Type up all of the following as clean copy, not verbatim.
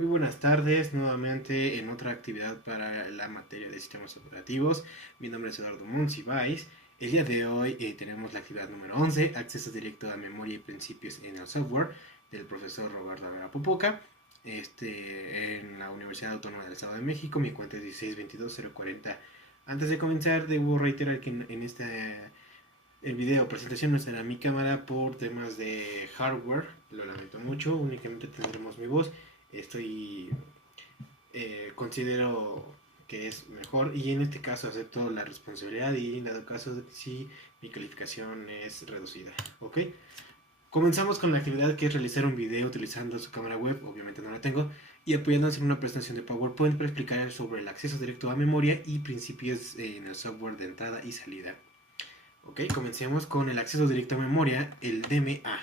Muy buenas tardes, nuevamente en otra actividad para la materia de sistemas operativos. Mi nombre es Eduardo Monsiváis. El día de hoy tenemos la actividad número 11, acceso directo a memoria y principios en el software, del profesor Roberto Vera Popoca, en la Universidad Autónoma del Estado de México. Mi cuenta es 1622-040. Antes de comenzar, debo reiterar que en esta el video presentación no estará mi cámara por temas de hardware, lo lamento mucho, únicamente tendremos mi voz. Estoy considero que es mejor y en este caso acepto la responsabilidad y en dado caso si mi calificación es reducida. ¿Ok? Comenzamos con la actividad que es realizar un video utilizando su cámara web, obviamente no la tengo, y apoyándose en una presentación de PowerPoint para explicar sobre el acceso directo a memoria y principios en el software de entrada y salida. Ok, comencemos con el acceso directo a memoria, el DMA.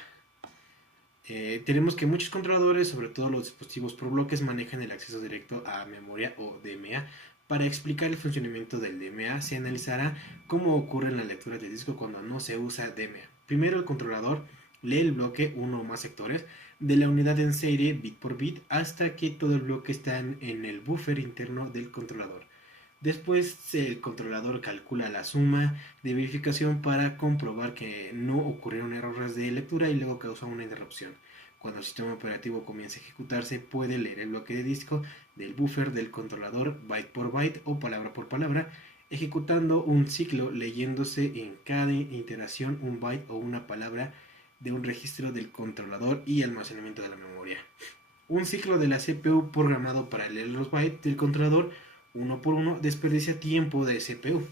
Tenemos que muchos controladores, sobre todo los dispositivos por bloques, manejan el acceso directo a memoria o DMA. Para explicar el funcionamiento del DMA, se analizará cómo ocurre en la lectura de disco cuando no se usa DMA. Primero, el controlador lee el bloque, uno o más sectores, de la unidad en serie bit por bit hasta que todo el bloque está en el buffer interno del controlador. Después el controlador calcula la suma de verificación para comprobar que no ocurrieron errores de lectura y luego causa una interrupción. Cuando el sistema operativo comienza a ejecutarse, puede leer el bloque de disco del buffer del controlador byte por byte o palabra por palabra, ejecutando un ciclo leyéndose en cada iteración un byte o una palabra de un registro del controlador y almacenamiento de la memoria. Un ciclo de la CPU programado para leer los bytes del controlador uno por uno desperdicia tiempo de CPU.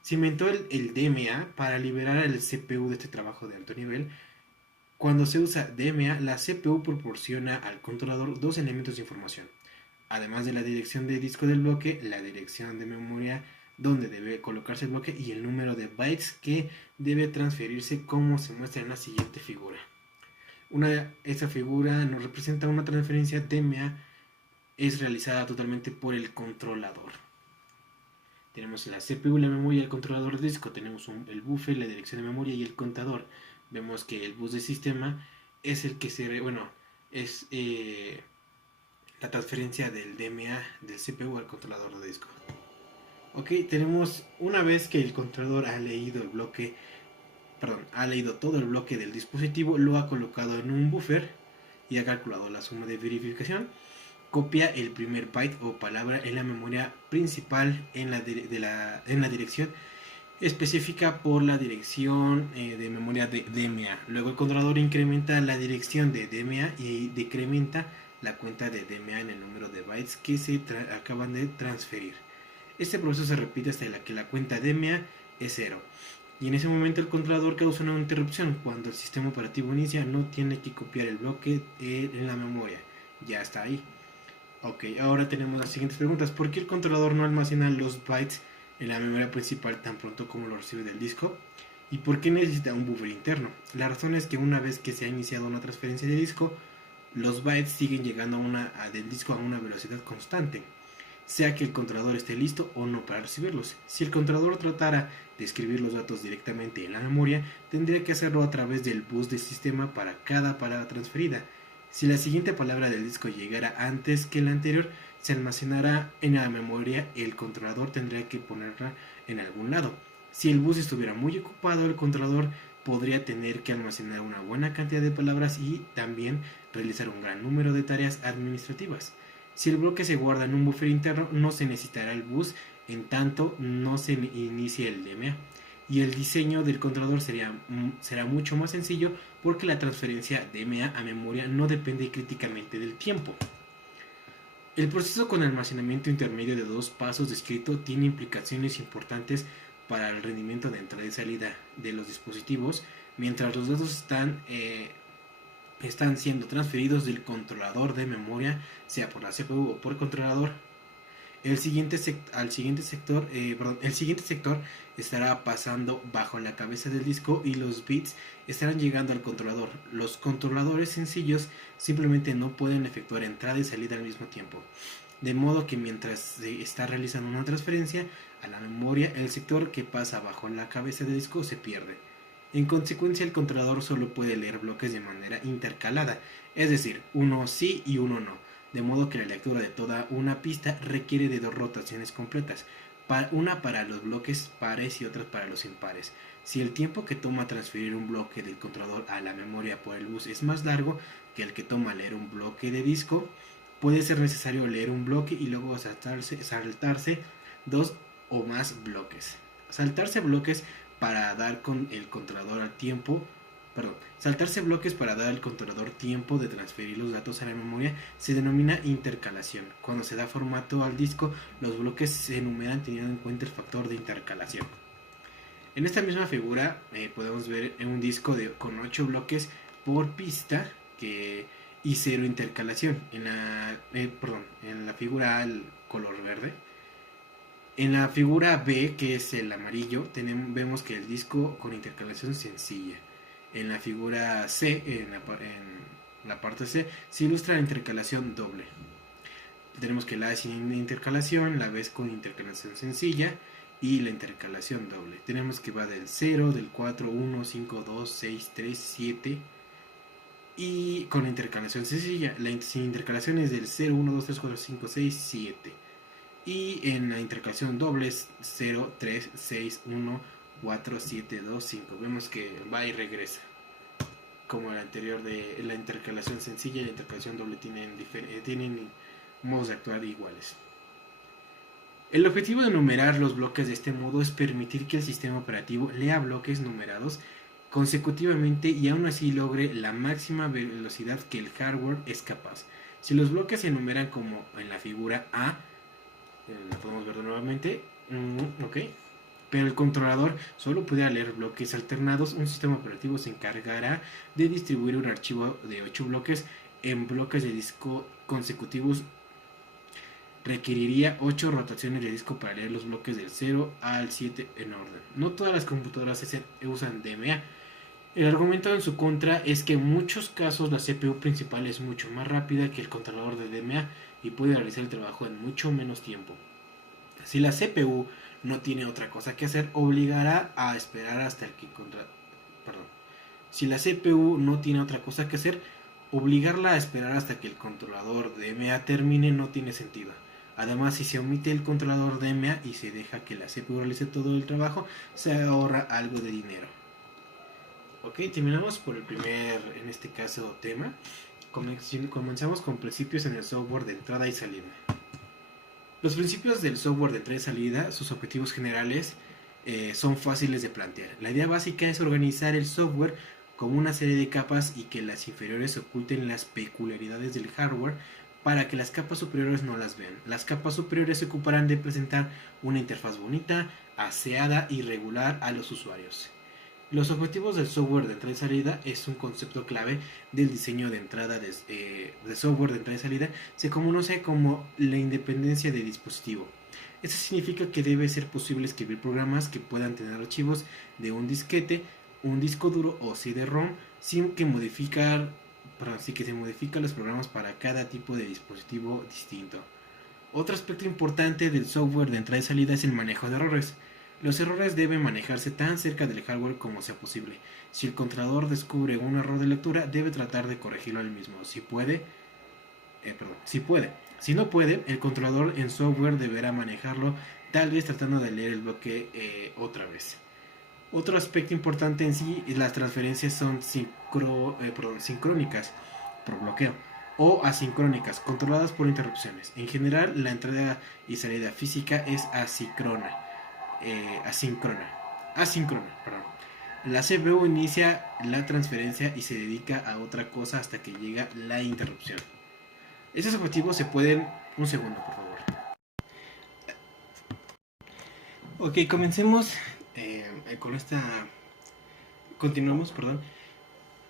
Se inventó el DMA para liberar al CPU de este trabajo de alto nivel. Cuando se usa DMA, la CPU proporciona al controlador dos elementos de información. Además de la dirección de disco del bloque, la dirección de memoria donde debe colocarse el bloque y el número de bytes que debe transferirse, como se muestra en la siguiente figura. Esta figura nos representa una transferencia DMA es realizada totalmente por el controlador. Tenemos la CPU, la memoria y el controlador de disco. Tenemos el buffer, la dirección de memoria y el contador. Vemos que el bus de sistema es el que es la transferencia del DMA del CPU al controlador de disco. Ok, tenemos una vez que el controlador ha leído ha leído todo el bloque del dispositivo, lo ha colocado en un buffer y ha calculado la suma de verificación. Copia el primer byte o palabra en la memoria principal en la dirección específica por la dirección de memoria de DMA. Luego el controlador incrementa la dirección de DMA y decrementa la cuenta de DMA en el número de bytes que se acaban de transferir. Este proceso se repite hasta que la cuenta DMA es 0. Y en ese momento el controlador causa una interrupción. Cuando el sistema operativo inicia, no tiene que copiar el bloque en la memoria. Ya está ahí. Ok, ahora tenemos las siguientes preguntas. ¿Por qué el controlador no almacena los bytes en la memoria principal tan pronto como lo recibe del disco? ¿Y por qué necesita un buffer interno? La razón es que una vez que se ha iniciado una transferencia de disco, los bytes siguen llegando del disco a una velocidad constante, sea que el controlador esté listo o no para recibirlos. Si el controlador tratara de escribir los datos directamente en la memoria, tendría que hacerlo a través del bus de sistema para cada palabra transferida. Si la siguiente palabra del disco llegara antes que la anterior, se almacenará en la memoria, el controlador tendría que ponerla en algún lado. Si el bus estuviera muy ocupado, el controlador podría tener que almacenar una buena cantidad de palabras y también realizar un gran número de tareas administrativas. Si el bloque se guarda en un buffer interno, no se necesitará el bus en tanto no se inicie el DMA. Y el diseño del controlador será mucho más sencillo porque la transferencia DMA a memoria no depende críticamente del tiempo. El proceso con almacenamiento intermedio de dos pasos descrito tiene implicaciones importantes para el rendimiento de entrada y salida de los dispositivos mientras los datos están siendo transferidos del controlador de memoria, sea por la CPU o por el controlador. El siguiente sector estará pasando bajo la cabeza del disco y los bits estarán llegando al controlador. Los controladores sencillos simplemente no pueden efectuar entrada y salida al mismo tiempo. De modo que mientras se está realizando una transferencia a la memoria, el sector que pasa bajo la cabeza del disco se pierde. En consecuencia, el controlador solo puede leer bloques de manera intercalada, es decir, uno sí y uno no. de modo que la lectura de toda una pista requiere de 2 rotaciones completas, una para los bloques pares y otra para los impares. Si el tiempo que toma transferir un bloque del controlador a la memoria por el bus es más largo que el que toma leer un bloque de disco, puede ser necesario leer un bloque y luego saltarse 2 o más bloques. Saltarse bloques para dar con el controlador al tiempo Saltarse bloques para dar al controlador tiempo de transferir los datos a la memoria se denomina intercalación. Cuando se da formato al disco, los bloques se enumeran teniendo en cuenta el factor de intercalación. En esta misma figura podemos ver un disco con 8 bloques por pista y 0 intercalación. En la figura A, el color verde. En la figura B, que es el amarillo, vemos que el disco con intercalación sencilla. En la figura C, en la parte C, se ilustra la intercalación doble. Tenemos que la A es sin intercalación, la B es con intercalación sencilla y la intercalación doble. Tenemos que va del 0, del 4, 1, 5, 2, 6, 3, 7 y con intercalación sencilla. La sin intercalación es del 0, 1, 2, 3, 4, 5, 6, 7. Y en la intercalación doble es 0, 3, 6, 1, 4, 7, 2, 5. Vemos que va y regresa. Como el anterior de la intercalación sencilla y la intercalación doble tienen modos de actuar iguales. El objetivo de numerar los bloques de este modo es permitir que el sistema operativo lea bloques numerados consecutivamente y aún así logre la máxima velocidad que el hardware es capaz. Si los bloques se enumeran como en la figura A, la podemos ver nuevamente, pero el controlador solo pudiera leer bloques alternados, un sistema operativo se encargará de distribuir un archivo de 8 bloques en bloques de disco consecutivos. Requeriría 8 rotaciones de disco para leer los bloques del 0 al 7 en orden. No todas las computadoras usan DMA. El argumento en su contra es que en muchos casos la CPU principal es mucho más rápida que el controlador de DMA y puede realizar el trabajo en mucho menos tiempo. Si la CPU no tiene otra cosa que hacer, obligará a esperar hasta que Si la CPU no tiene otra cosa que hacer, obligarla a esperar hasta que el controlador DMA termine no tiene sentido. Además, si se omite el controlador DMA y se deja que la CPU realice todo el trabajo, se ahorra algo de dinero. Ok, terminamos por el primer, en este caso, tema. Comenzamos con principios en el software de entrada y salida. Los principios del software de entrada y salida, sus objetivos generales, son fáciles de plantear. La idea básica es organizar el software como una serie de capas y que las inferiores oculten las peculiaridades del hardware para que las capas superiores no las vean. Las capas superiores se ocuparán de presentar una interfaz bonita, aseada y regular a los usuarios. Los objetivos del software de entrada y salida es un concepto clave del diseño de entrada de software de entrada y salida. Se conoce como la independencia de dispositivo. Esto significa que debe ser posible escribir programas que puedan tener archivos de un disquete, un disco duro o CD-ROM sin que se modifican los programas para cada tipo de dispositivo distinto. Otro aspecto importante del software de entrada y salida es el manejo de errores. Los errores deben manejarse tan cerca del hardware como sea posible. Si el controlador descubre un error de lectura, debe tratar de corregirlo él mismo. Si puede. Si no puede, el controlador en software deberá manejarlo, tal vez tratando de leer el bloque otra vez. Otro aspecto importante en sí es las transferencias son sincrónicas por bloqueo o asincrónicas, controladas por interrupciones. En general, la entrada y salida física es asíncrona. La CPU inicia la transferencia y se dedica a otra cosa hasta que llega la interrupción. Estos objetivos se pueden... Un segundo, por favor. Ok, continuamos.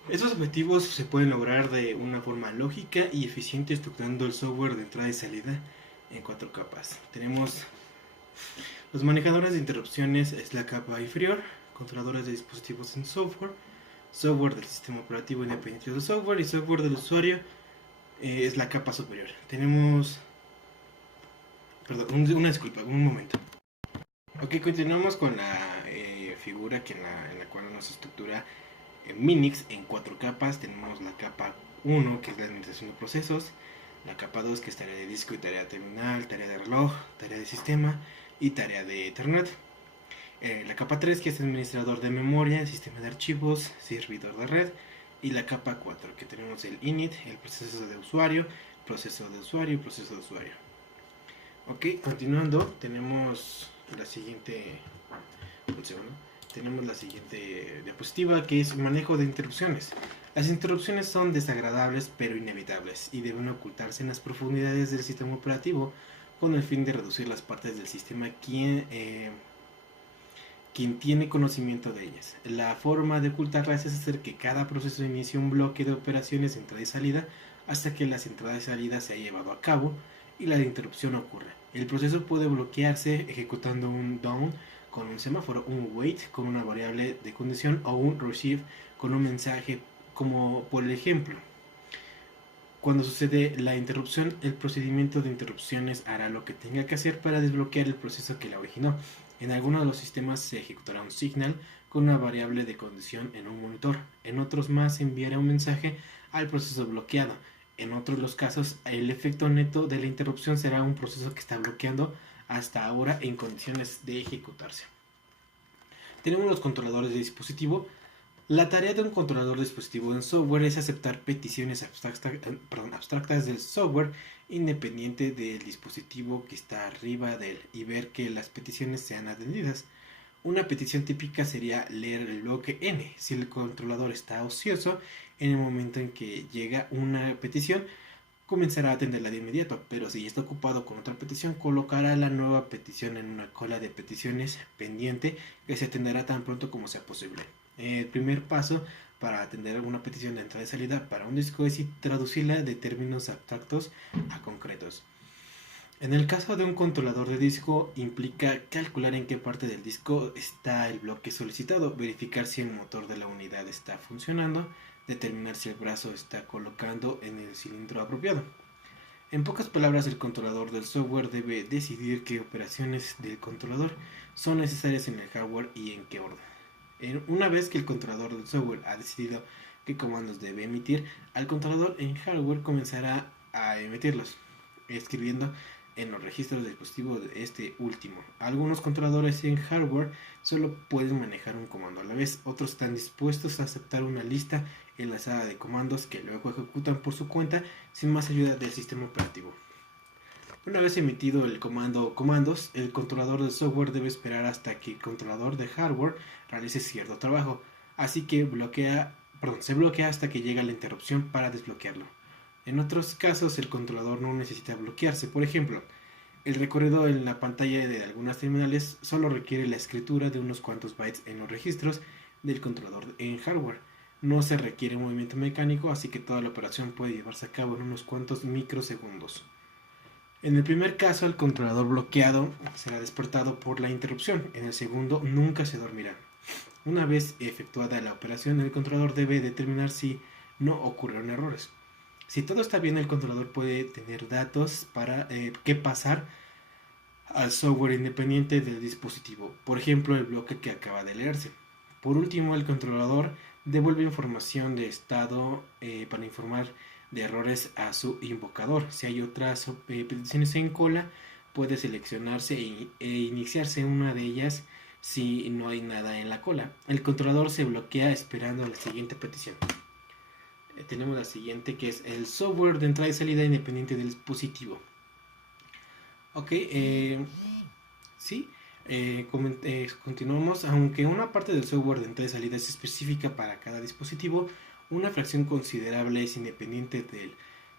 Estos objetivos se pueden lograr de una forma lógica y eficiente estructurando el software de entrada y salida en 4 capas. Tenemos los manejadores de interrupciones, es la capa inferior, controladores de dispositivos en software, software del sistema operativo independiente del software y software del usuario es la capa superior. Tenemos... una disculpa, un momento. Ok, continuamos con la figura en la cual nos estructura Minix en 4 capas. Tenemos la capa 1, que es la administración de procesos, La capa 2, que es tarea de disco y tarea de terminal, tarea de reloj, tarea de sistema y tarea de Ethernet. La capa 3, que es administrador de memoria, sistema de archivos, servidor de red. Y la capa 4, que tenemos el init, el proceso de usuario, proceso de usuario y proceso de usuario. Ok, continuando, tenemos la siguiente. Un segundo. Tenemos la siguiente diapositiva, que es manejo de interrupciones. Las interrupciones son desagradables pero inevitables y deben ocultarse en las profundidades del sistema operativo con el fin de reducir las partes del sistema quien tiene conocimiento de ellas. La forma de ocultarlas es hacer que cada proceso inicie un bloque de operaciones de entrada y salida hasta que las entradas y salidas se haya llevado a cabo y la interrupción ocurra. El proceso puede bloquearse ejecutando un down con un semáforo, un wait con una variable de condición o un receive con un mensaje, como por ejemplo: cuando sucede la interrupción, el procedimiento de interrupciones hará lo que tenga que hacer para desbloquear el proceso que la originó. En algunos de los sistemas se ejecutará un signal con una variable de condición en un monitor. En otros más se enviará un mensaje al proceso bloqueado. En otros los casos, el efecto neto de la interrupción será un proceso que está bloqueando hasta ahora en condiciones de ejecutarse. Tenemos los controladores de dispositivo. La tarea de un controlador de dispositivo en software es aceptar peticiones abstractas del software independiente del dispositivo que está arriba de él y ver que las peticiones sean atendidas. Una petición típica sería leer el bloque N. Si el controlador está ocioso, en el momento en que llega una petición, comenzará a atenderla de inmediato, pero si está ocupado con otra petición, colocará la nueva petición en una cola de peticiones pendiente que se atenderá tan pronto como sea posible. El primer paso para atender una petición de entrada y salida para un disco es traducirla de términos abstractos a concretos. En el caso de un controlador de disco, implica calcular en qué parte del disco está el bloque solicitado, verificar si el motor de la unidad está funcionando, determinar si el brazo está colocando en el cilindro apropiado. En pocas palabras, el controlador del software debe decidir qué operaciones del controlador son necesarias en el hardware y en qué orden. Una vez que el controlador del software ha decidido qué comandos debe emitir, el controlador en hardware comenzará a emitirlos, escribiendo en los registros del dispositivo de este último. Algunos controladores en hardware solo pueden manejar un comando a la vez, otros están dispuestos a aceptar una lista enlazada de comandos que luego ejecutan por su cuenta sin más ayuda del sistema operativo. Una vez emitido el comando comandos, el controlador del software debe esperar hasta que el controlador de hardware realice cierto trabajo, así que se bloquea hasta que llega la interrupción para desbloquearlo. En otros casos, el controlador no necesita bloquearse. Por ejemplo, el recorrido en la pantalla de algunas terminales solo requiere la escritura de unos cuantos bytes en los registros del controlador en hardware. No se requiere un movimiento mecánico, así que toda la operación puede llevarse a cabo en unos cuantos microsegundos. En el primer caso, el controlador bloqueado será despertado por la interrupción. En el segundo, nunca se dormirá. Una vez efectuada la operación, el controlador debe determinar si no ocurrieron errores. Si todo está bien, el controlador puede tener datos para que pasar al software independiente del dispositivo, por ejemplo el bloque que acaba de leerse. Por último, el controlador devuelve información de estado para informar de errores a su invocador. Si hay otras peticiones en cola, puede seleccionarse e iniciarse una de ellas si no hay nada en la cola. El controlador se bloquea esperando la siguiente petición. Tenemos la siguiente, que es el software de entrada y salida independiente del dispositivo. Ok, sí, continuamos. Aunque una parte del software de entrada y salida es específica para cada dispositivo, una fracción considerable es independiente de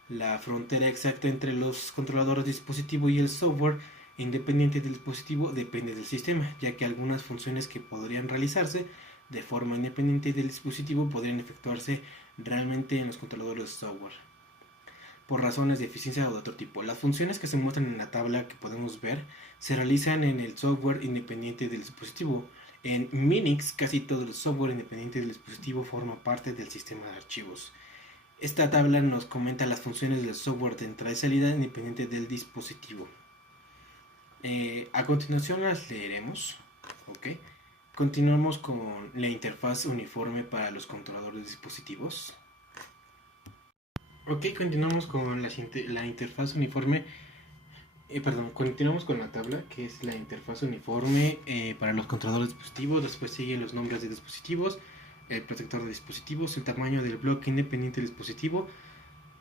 la frontera exacta entre los controladores de dispositivo y el software independiente del dispositivo depende del sistema, ya que algunas funciones que podrían realizarse de forma independiente del dispositivo podrían efectuarse realmente en los controladores de software por razones de eficiencia o de otro tipo. Las funciones que se muestran en la tabla que podemos ver se realizan en el software independiente del dispositivo. En Minix, casi todo el software independiente del dispositivo forma parte del sistema de archivos. Esta tabla nos comenta las funciones del software de entrada y salida independiente del dispositivo. A continuación las leeremos. Okay. Continuamos con la interfaz uniforme para los controladores de dispositivos. Ok, continuamos con la interfaz uniforme. Continuamos con la tabla, que es la interfaz uniforme para los controladores de dispositivos. Después siguen los nombres de dispositivos, el protector de dispositivos, el tamaño del bloque independiente del dispositivo,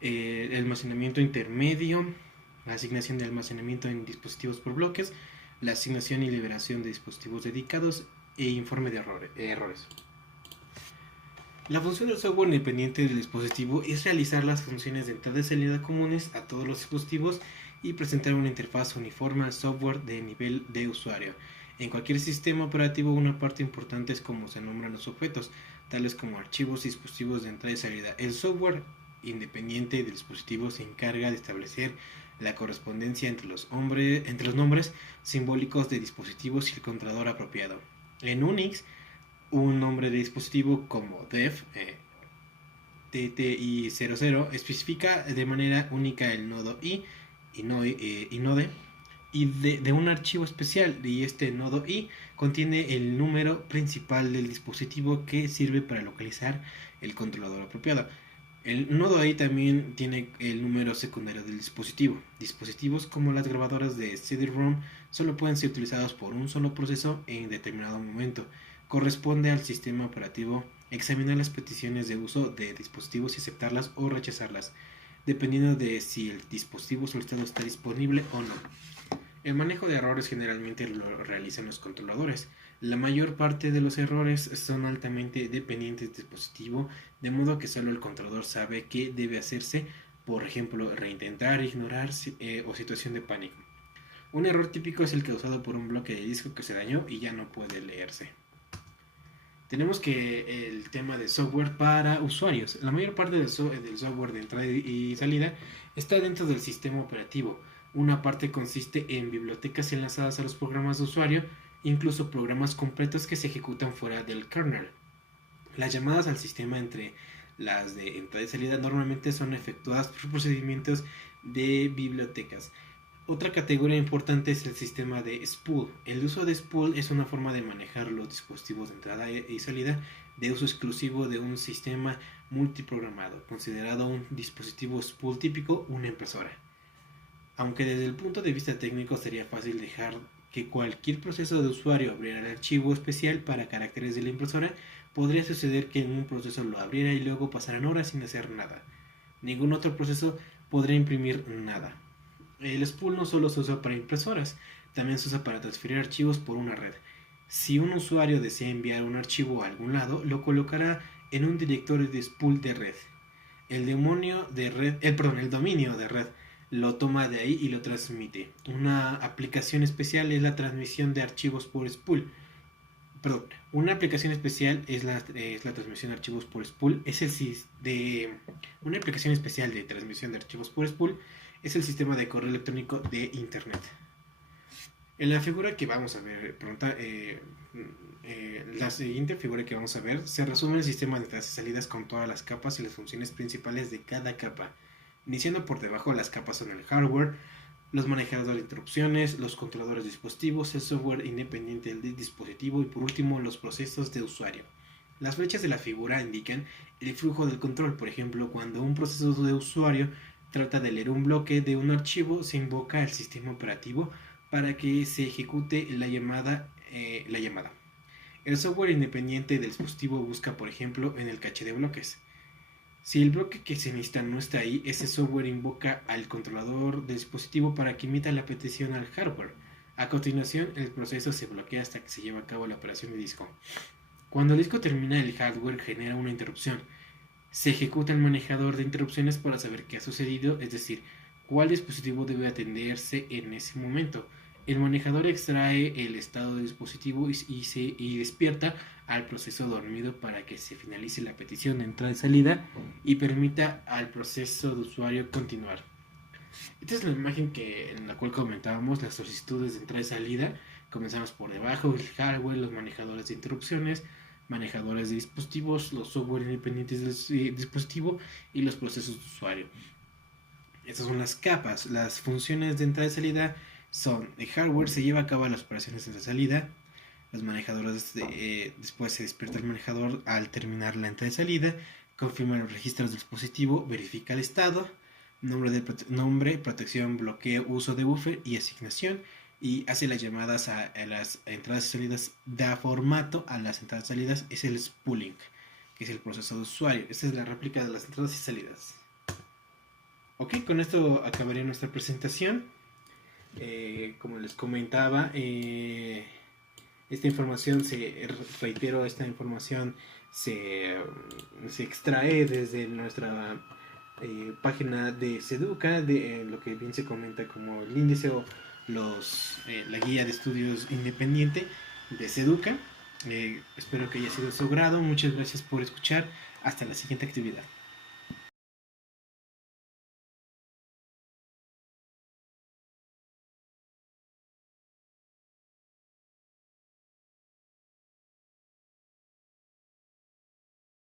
el almacenamiento intermedio, la asignación de almacenamiento en dispositivos por bloques, la asignación y liberación de dispositivos dedicados e informe de errores. La función del software independiente del dispositivo es realizar las funciones de entrada y salida comunes a todos los dispositivos y presentar una interfaz uniforme al software de nivel de usuario. En cualquier sistema operativo, una parte importante es cómo se nombran los objetos, tales como archivos y dispositivos de entrada y salida. El software independiente del dispositivo se encarga de establecer la correspondencia entre los nombres simbólicos de dispositivos y el controlador apropiado. En Unix, un nombre de dispositivo como def TTI00 especifica de manera única el nodo y node y de un archivo especial, y este nodo i contiene el número principal del dispositivo que sirve para localizar el controlador apropiado. El nodo i también tiene el número secundario del dispositivo. Dispositivos como las grabadoras de CD-ROM solo pueden ser utilizados por un solo proceso en determinado momento. Corresponde al sistema operativo examinar las peticiones de uso de dispositivos y aceptarlas o rechazarlas, dependiendo de si el dispositivo solicitado está disponible o no. El manejo de errores generalmente lo realizan los controladores. La mayor parte de los errores son altamente dependientes del dispositivo, de modo que solo el controlador sabe qué debe hacerse, por ejemplo, reintentar, ignorar o situación de pánico. Un error típico es el causado por un bloque de disco que se dañó y ya no puede leerse. Tenemos que el tema de software para usuarios. La mayor parte del software de entrada y salida está dentro del sistema operativo. Una parte consiste en bibliotecas enlazadas a los programas de usuario, incluso programas completos que se ejecutan fuera del kernel. Las llamadas al sistema entre las de entrada y salida normalmente son efectuadas por procedimientos de bibliotecas. Otra categoría importante es el sistema de spool. El uso de spool es una forma de manejar los dispositivos de entrada y salida de uso exclusivo de un sistema multiprogramado, considerado un dispositivo spool típico, una impresora. Aunque desde el punto de vista técnico sería fácil dejar que cualquier proceso de usuario abriera el archivo especial para caracteres de la impresora, podría suceder que en un proceso lo abriera y luego pasaran horas sin hacer nada. Ningún otro proceso podría imprimir nada. El spool no solo se usa para impresoras, también se usa para transferir archivos por una red. Si un usuario desea enviar un archivo a algún lado, lo colocará en un directorio de spool de red. El dominio de red lo toma de ahí y lo transmite. Una aplicación especial es la transmisión de archivos por spool. Una aplicación especial es la transmisión de archivos por spool. Una aplicación especial de transmisión de archivos por spool es el sistema de correo electrónico de Internet. En la figura que vamos a ver, la siguiente figura que vamos a ver se resume el sistema de entradas y salidas con todas las capas y las funciones principales de cada capa. Iniciando por debajo, las capas son el hardware, los manejadores de interrupciones, los controladores de dispositivos, el software independiente del dispositivo y por último los procesos de usuario. Las flechas de la figura indican el flujo del control. Por ejemplo, cuando un proceso de usuario trata de leer un bloque de un archivo, se invoca el sistema operativo para que se ejecute la llamada. El software independiente del dispositivo busca, por ejemplo, en el caché de bloques. Si el bloque que se necesita no está ahí, ese software invoca al controlador del dispositivo para que emita la petición al hardware. A continuación, el proceso se bloquea hasta que se lleva a cabo la operación de disco. Cuando el disco termina, el hardware genera una interrupción. Se ejecuta el manejador de interrupciones para saber qué ha sucedido, es decir, cuál dispositivo debe atenderse en ese momento. El manejador extrae el estado del dispositivo y despierta al proceso dormido para que se finalice la petición de entrada y salida y permita al proceso de usuario continuar. Esta es la imagen en la cual comentábamos las solicitudes de entrada y salida. Comenzamos por debajo: el hardware, los manejadores de interrupciones, manejadores de dispositivos, los software independientes del dispositivo y los procesos de usuario. Estas son las capas. Las funciones de entrada y salida son: el hardware se lleva a cabo las operaciones de salida, los manejadores después se despierta el manejador al terminar la entrada y salida, confirma los registros del dispositivo, verifica el estado, nombre, protección, bloqueo, uso de buffer y asignación, y hace las llamadas a las entradas y salidas, da formato a las entradas y salidas. Es el spooling, que es el proceso de usuario. Esta es la réplica de las entradas y salidas. Ok, con esto acabaría nuestra presentación. Como les comentaba, esta información esta información se extrae desde nuestra página de Seduca, de lo que bien se comenta como el índice o la guía de estudios independiente de Seduca. Espero que haya sido de su agrado. Muchas gracias por escuchar. Hasta la siguiente actividad.